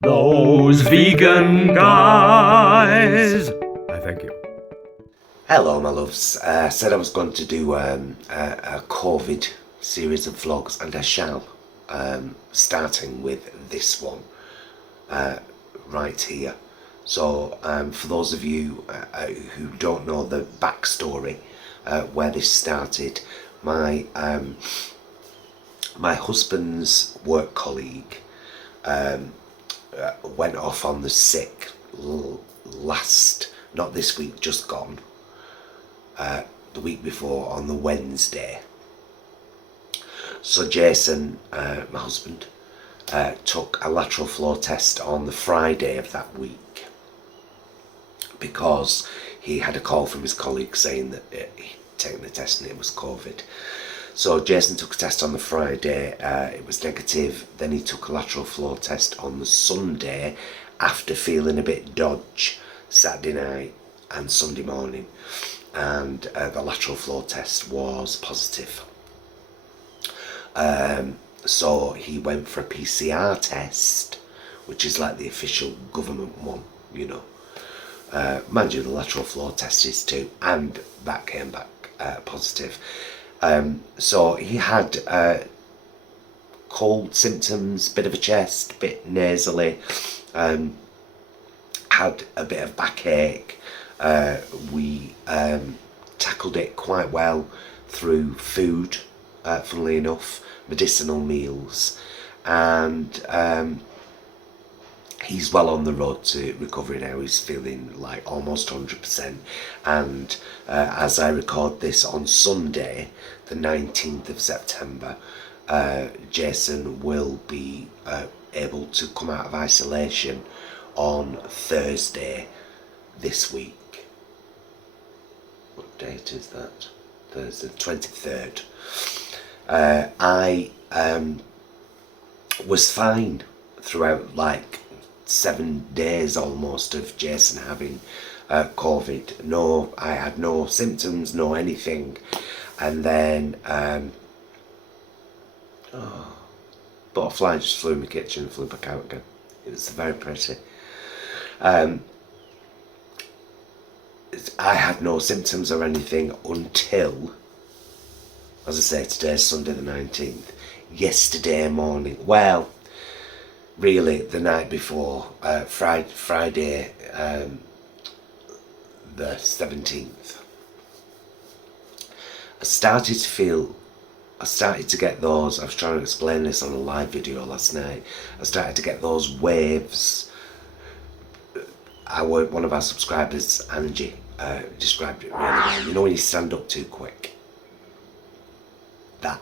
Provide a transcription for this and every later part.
Those vegan guys. I thank you. Hello my loves, I said I was going to do a COVID series of vlogs, and I shall, starting with this one right here. So for those of you who don't know the backstory where this started, my husband's work colleague went off on the sick last, not this week, just gone, the week before on the Wednesday. So Jason, my husband, took a lateral flow test on the Friday of that week because he had a call from his colleague saying that he'd taken the test and it was COVID. So Jason took a test on the Friday, it was negative. Then he took a lateral flow test on the Sunday after feeling a bit dodge Saturday night and Sunday morning, and the lateral flow test was positive. So he went for a PCR test, which is like the official government one, you know. Mind you, the lateral flow test is too, and that came back positive. So he had cold symptoms, bit of a chest, bit nasally, had a bit of backache. We tackled it quite well through food, funnily enough, medicinal meals, and he's well on the road to recovery now. He's feeling like almost 100%, and as I record this on Sunday, the 19th of September, Jason will be able to come out of isolation on Thursday this week. What date is that? Thursday, 23rd. I was fine throughout like 7 days almost of Jason having COVID. No, I had no symptoms, no anything. And then butterfly just flew in the kitchen and flew back out again. It was very pretty. I had no symptoms or anything until, as I say, today's Sunday the 19th. Yesterday morning, well, really the night before, Friday the 17th, I started to get those, I was trying to explain this on a live video last night, I started to get those waves. One of our subscribers, Angie, described it really well. You know when you stand up too quick? That.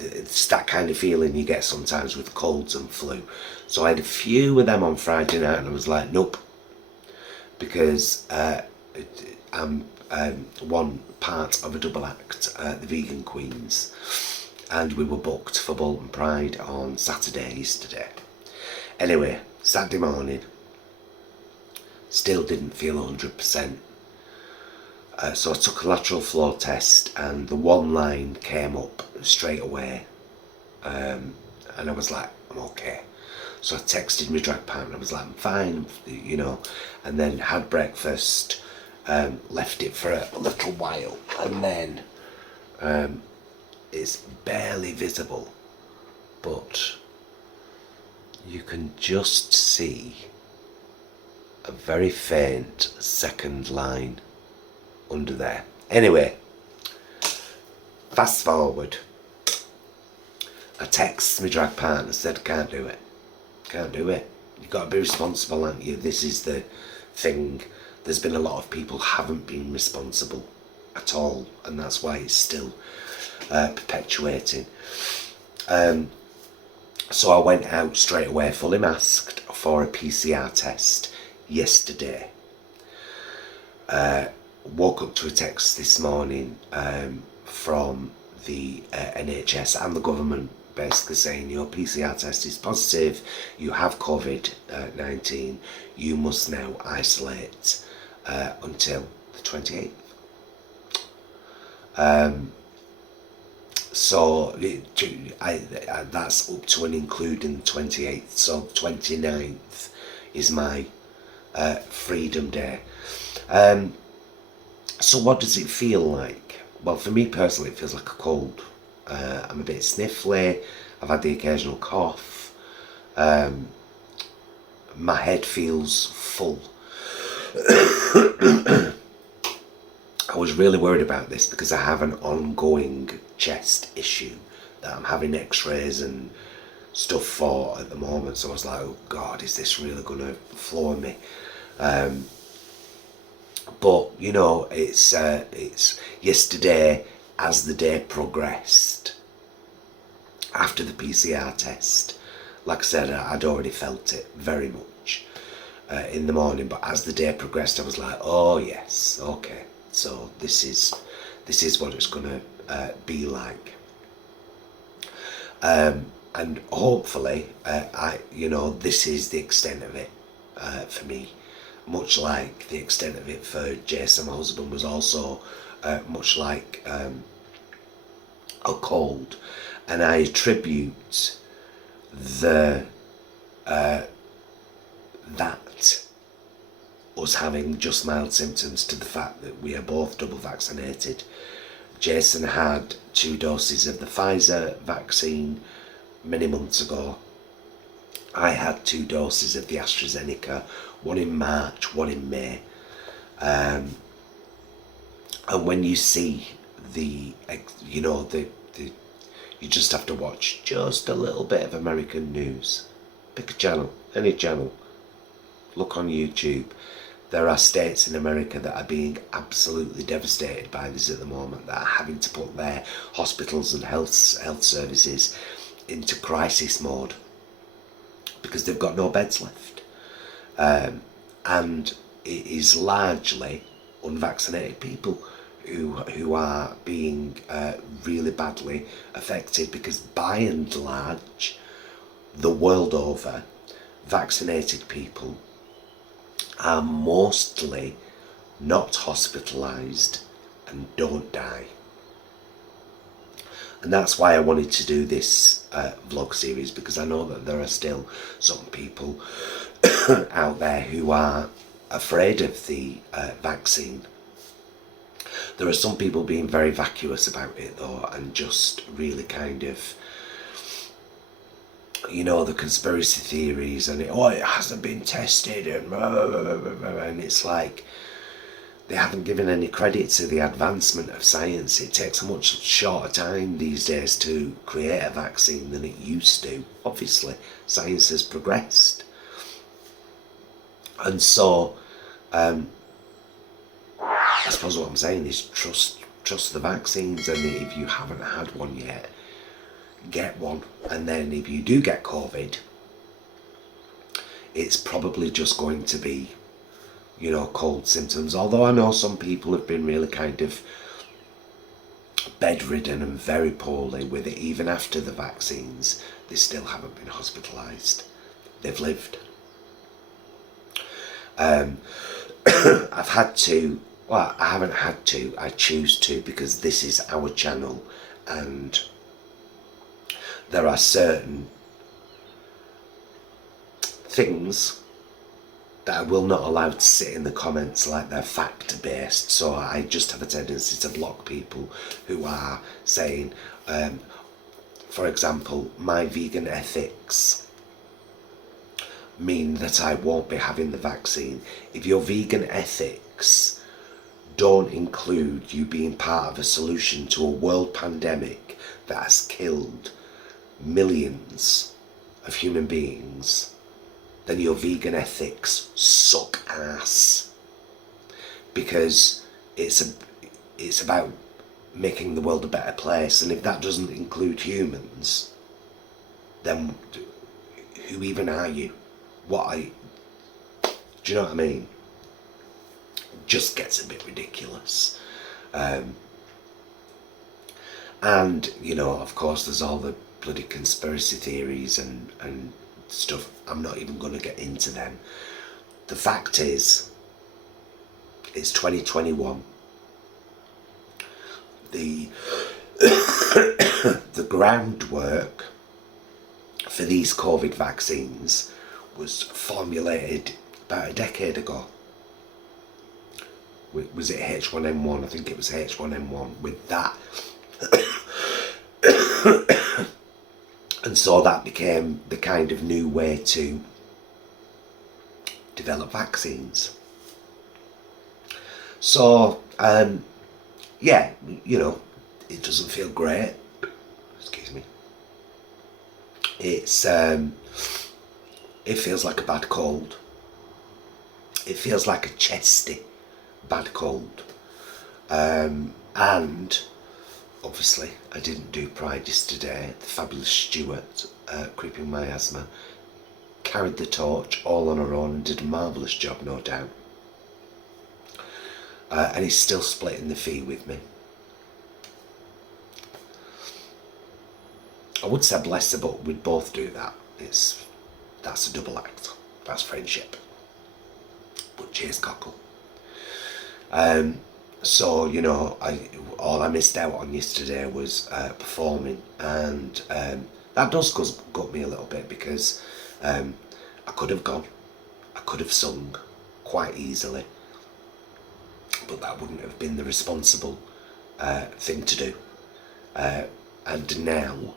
It's that kind of feeling you get sometimes with colds and flu. So I had a few of them on Friday night and I was like, nope. Because I'm one part of a double act, the Vegan Queens. And we were booked for Bolton Pride on Saturday, yesterday. Anyway, Saturday morning, still didn't feel 100%. So I took a lateral flow test and the one line came up straight away, and I was like, I'm okay. So I texted my drag partner, I was like, I'm fine, you know, and then had breakfast, left it for a little while, and then it's barely visible, but you can just see a very faint second line under there. Anyway, fast forward, I text my drag partner, said, can't do it. You've got to be responsible, haven't you? This is the thing. There's been a lot of people haven't been responsible at all, and that's why it's still perpetuating. So I went out straight away, fully masked, for a PCR test yesterday. Woke up to a text this morning from the NHS and the government, basically saying your PCR test is positive, you have COVID-19, you must now isolate until the 28th. So that's up to and including the 28th. So 29th is my Freedom Day. So what does it feel like? Well, for me personally, it feels like a cold. I'm a bit sniffly. I've had the occasional cough. My head feels full. I was really worried about this because I have an ongoing chest issue that I'm having x-rays and stuff for at the moment. So I was like, oh God, is this really going to floor me? But you know, it's yesterday, as the day progressed, after the PCR test, like I said, I'd already felt it very much in the morning, but as the day progressed I was like, oh yes, okay, so this is what it's gonna be like. And hopefully this is the extent of it for me, much like the extent of it for Jason, my husband, was also much like a cold. And I attribute that us having just mild symptoms to the fact that we are both double vaccinated. Jason had 2 doses of the Pfizer vaccine many months ago. I had 2 doses of the ActorReactor, one in March, one in May. And when you see you just have to watch just a little bit of American news. Pick a channel, any channel. Look on YouTube. There are states in America that are being absolutely devastated by this at the moment, that are having to put their hospitals and health services into crisis mode because they've got no beds left. And it is largely unvaccinated people who are being really badly affected, because by and large, the world over, vaccinated people are mostly not hospitalised and don't die. And that's why I wanted to do this vlog series, because I know that there are still some people out there who are afraid of the vaccine. There are some people being very vacuous about it though, and just really kind of, the conspiracy theories and it hasn't been tested and it's like they haven't given any credit to the advancement of science. It takes a much shorter time these days to create a vaccine than it used to. Obviously, science has progressed. And so, I suppose what I'm saying is trust the vaccines, and if you haven't had one yet, get one. And then if you do get COVID, it's probably just going to be, cold symptoms. Although I know some people have been really kind of bedridden and very poorly with it, even after the vaccines. They still haven't been hospitalised. They've lived. I've had to, well, I haven't had to, I choose to, because this is our channel, and there are certain things that I will not allow to sit in the comments like they're fact-based. So I just have a tendency to block people who are saying, for example, my vegan ethics mean that I won't be having the vaccine. If your vegan ethics don't include you being part of a solution to a world pandemic that has killed millions of human beings, then your vegan ethics suck ass, because it's about making the world a better place. And if that doesn't include humans, then who even are you? Do you know what I mean? It just gets a bit ridiculous. And of course there's all the bloody conspiracy theories and stuff. I'm not even going to get into them. The fact is, it's 2021. The the groundwork for these COVID vaccines was formulated about a decade ago. Was it H1N1? I think it was H1N1 with that. And so that became the kind of new way to develop vaccines. So, yeah, you know, it doesn't feel great. Excuse me. It's, it feels like a bad cold. It feels like a chesty bad cold. And obviously I didn't do Pride yesterday. The fabulous Stuart, Creeping My Asthma, carried the torch all on her own and did a marvellous job, no doubt. And he's still splitting the fee with me. I would say bless her, but we'd both do that. That's a double act. That's friendship. But cheers, cockle. So, you know, all I missed out on yesterday was performing, and that does gut me a little bit, because I could have gone, I could have sung quite easily, but that wouldn't have been the responsible thing to do. And now,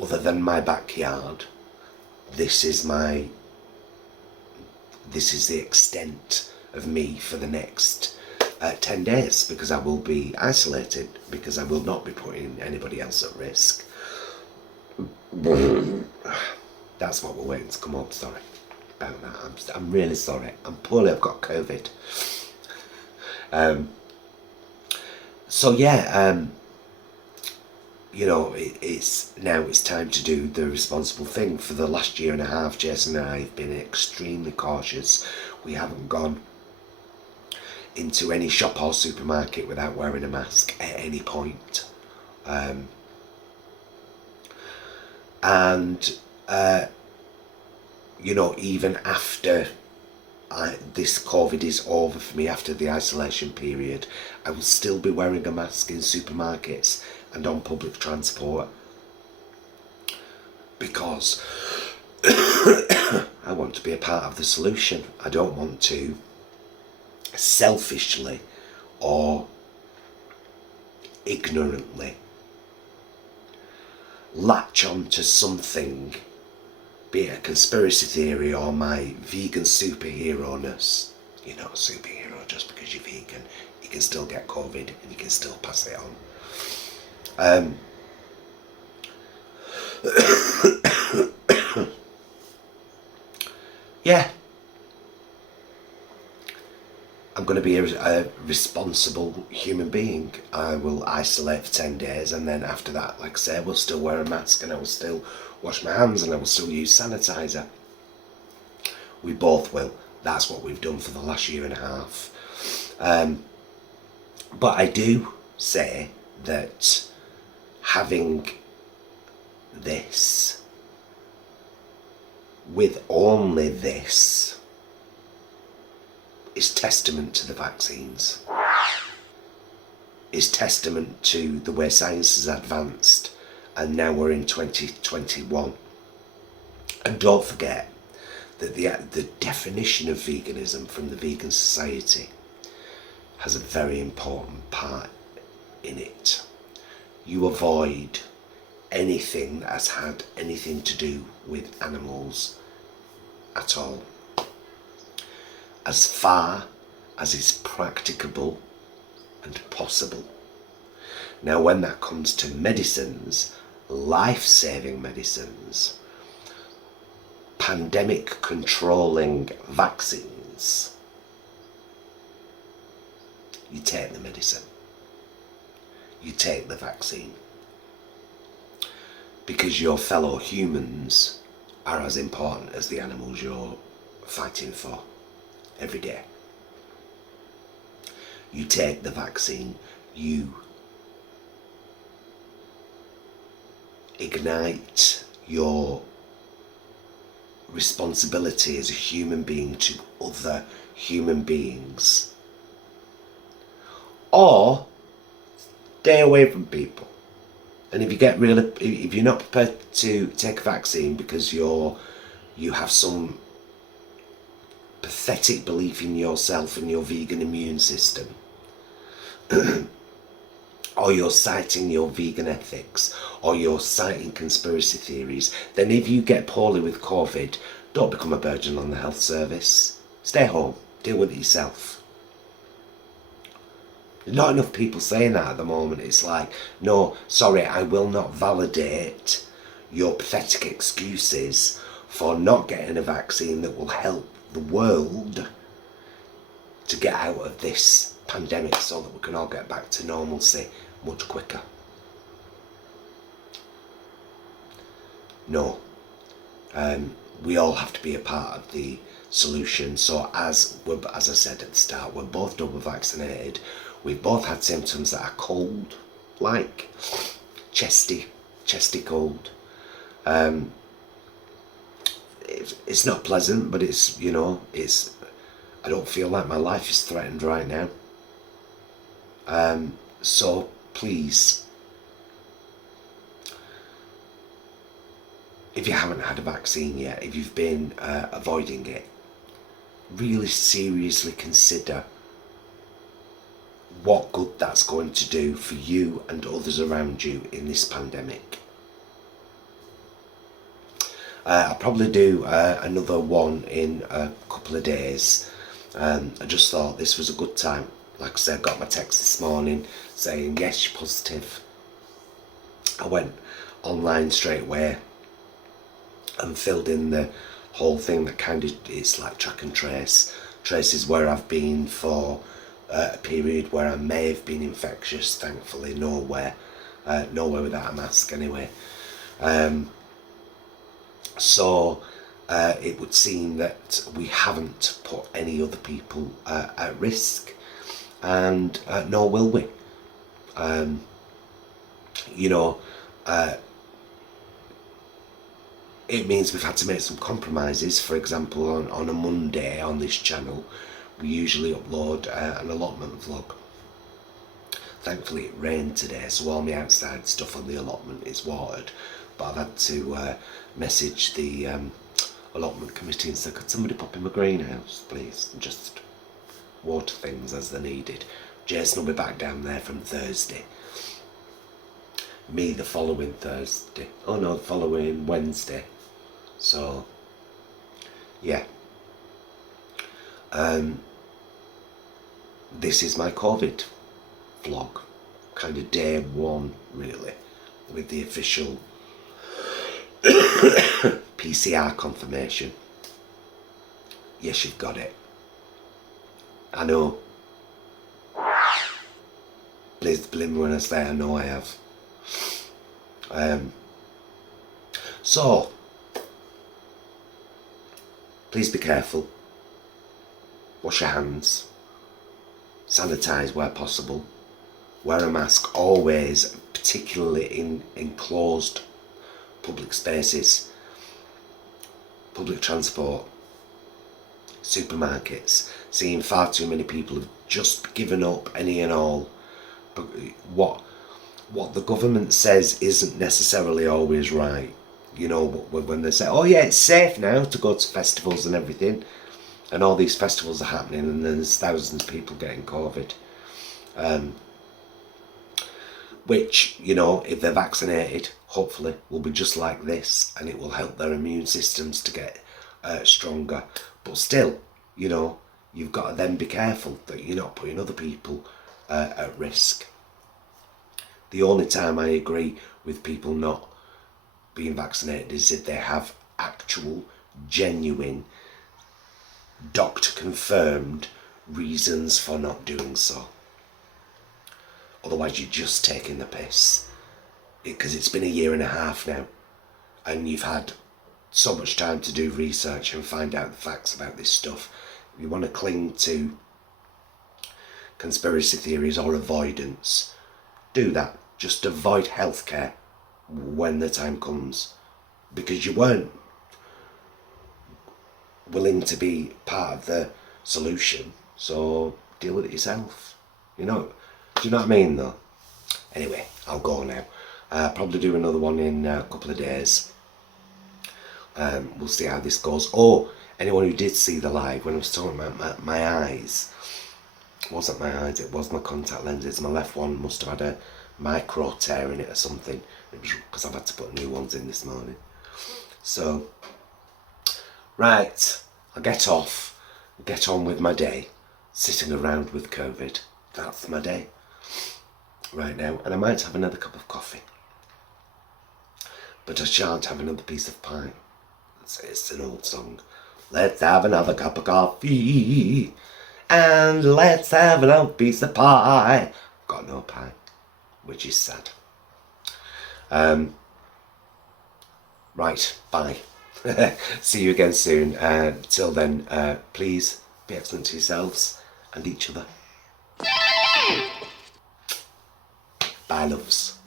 other than my backyard, this is the extent of me for the next 10 days, because I will be isolated, because I will not be putting anybody else at risk. That's what we're waiting to come up. Sorry about that. I'm really sorry. I'm poorly. I've got COVID. So yeah, you know, it's time to do the responsible thing. For the last year and a half, Jason and I have been extremely cautious. We haven't gone into any shop or supermarket without wearing a mask at any point. You know, even after this COVID is over for me, after the isolation period, I will still be wearing a mask in supermarkets and on public transport, because I want to be a part of the solution. I don't want to selfishly or ignorantly latch on to something, be it a conspiracy theory or my vegan superhero-ness. You're not a superhero just because you're vegan. You can still get COVID and you can still pass it on. Yeah, I'm going to be a responsible human being. I will isolate for 10 days, and then after that, like I say, I will still wear a mask, and I will still wash my hands, and I will still use sanitizer. We both will. That's what we've done for the last year and a half. But I do say that having this, with only this, is testament to the vaccines, is testament to the way science has advanced, and now we're in 2021. And don't forget that the definition of veganism from the Vegan Society has a very important part in it. You avoid anything that has had anything to do with animals at all, as far as is practicable and possible. Now, when that comes to medicines, life-saving medicines, pandemic controlling vaccines, you take the medicine, you take the vaccine, because your fellow humans are as important as the animals you're fighting for every day. You take the vaccine, you ignite your responsibility as a human being to other human beings. Or Stay away from people. And if you're not prepared to take a vaccine because you have some pathetic belief in yourself and your vegan immune system, or you're citing your vegan ethics, or you're citing conspiracy theories, then if you get poorly with COVID, don't become a burden on the health service. Stay home, deal with it yourself. There's not enough people saying that at the moment. It's like, no, sorry, I will not validate your pathetic excuses for not getting a vaccine that will help the world to get out of this pandemic so that we can all get back to normalcy much quicker. No. We all have to be a part of the solution. So as I said at the start, we're both double vaccinated. We've both had symptoms that are cold, like chesty cold. It's not pleasant, but it's, I don't feel like my life is threatened right now. So please, if you haven't had a vaccine yet, if you've been avoiding it, really seriously consider what good that's going to do for you and others around you in this pandemic. I'll probably do another one in a couple of days. I just thought this was a good time. Like I said, I got my text this morning saying, yes, you're positive. I went online straight away and filled in the whole thing that kind of, it's like track and trace. Traces where I've been for a period where I may have been infectious. Thankfully, nowhere without a mask anyway. So it would seem that we haven't put any other people at risk, and nor will we. It means we've had to make some compromises. For example, on a Monday on this channel, we usually upload an allotment vlog. Thankfully it rained today, so all my outside stuff on the allotment is watered, but I've had to message the allotment committee and say, could somebody pop in my greenhouse please, and just water things as they're needed. Jason will be back down there from Thursday. Me the following Thursday. Oh no, the following Wednesday. So, yeah. This is my COVID vlog. Kind of day one, really, with the official PCR confirmation. Yes, you've got it. I know. Please believe me when I say I know I have. So, please be careful. Wash your hands. Sanitise where possible. Wear a mask always, particularly in enclosed public spaces, public transport, supermarkets. Seeing far too many people have just given up any and all. But what the government says isn't necessarily always right. You know, when they say, oh yeah, it's safe now to go to festivals and everything, and all these festivals are happening and there's thousands of people getting COVID. Which, you know, if they're vaccinated, hopefully will be just like this, and it will help their immune systems to get stronger. But still, you know, you've got to then be careful that you're not putting other people at risk. The only time I agree with people not being vaccinated is if they have actual, genuine, doctor-confirmed reasons for not doing so. Otherwise, you're just taking the piss. Because it's been a year and a half now, and you've had so much time to do research and find out the facts about this stuff. If you want to cling to conspiracy theories or avoidance, do that. Just avoid healthcare when the time comes, because you weren't willing to be part of the solution, so deal with it yourself. You know, do you know what I mean though? Anyway, I'll go now. Probably do another one in a couple of days. We'll see how this goes. Oh, anyone who did see the live, when I was talking about my eyes, it wasn't my eyes, it was my contact lenses. My left one must have had a micro tear in it or something. It was because I've had to put new ones in this morning. So, right, I'll get off, get on with my day, sitting around with COVID. That's my day right now. And I might have another cup of coffee, but I shan't have another piece of pie. It's an old song. Let's have another cup of coffee and let's have another piece of pie. Got no pie, which is sad. Right, bye. See you again soon. Till then, please be excellent to yourselves and each other. Bye, loves.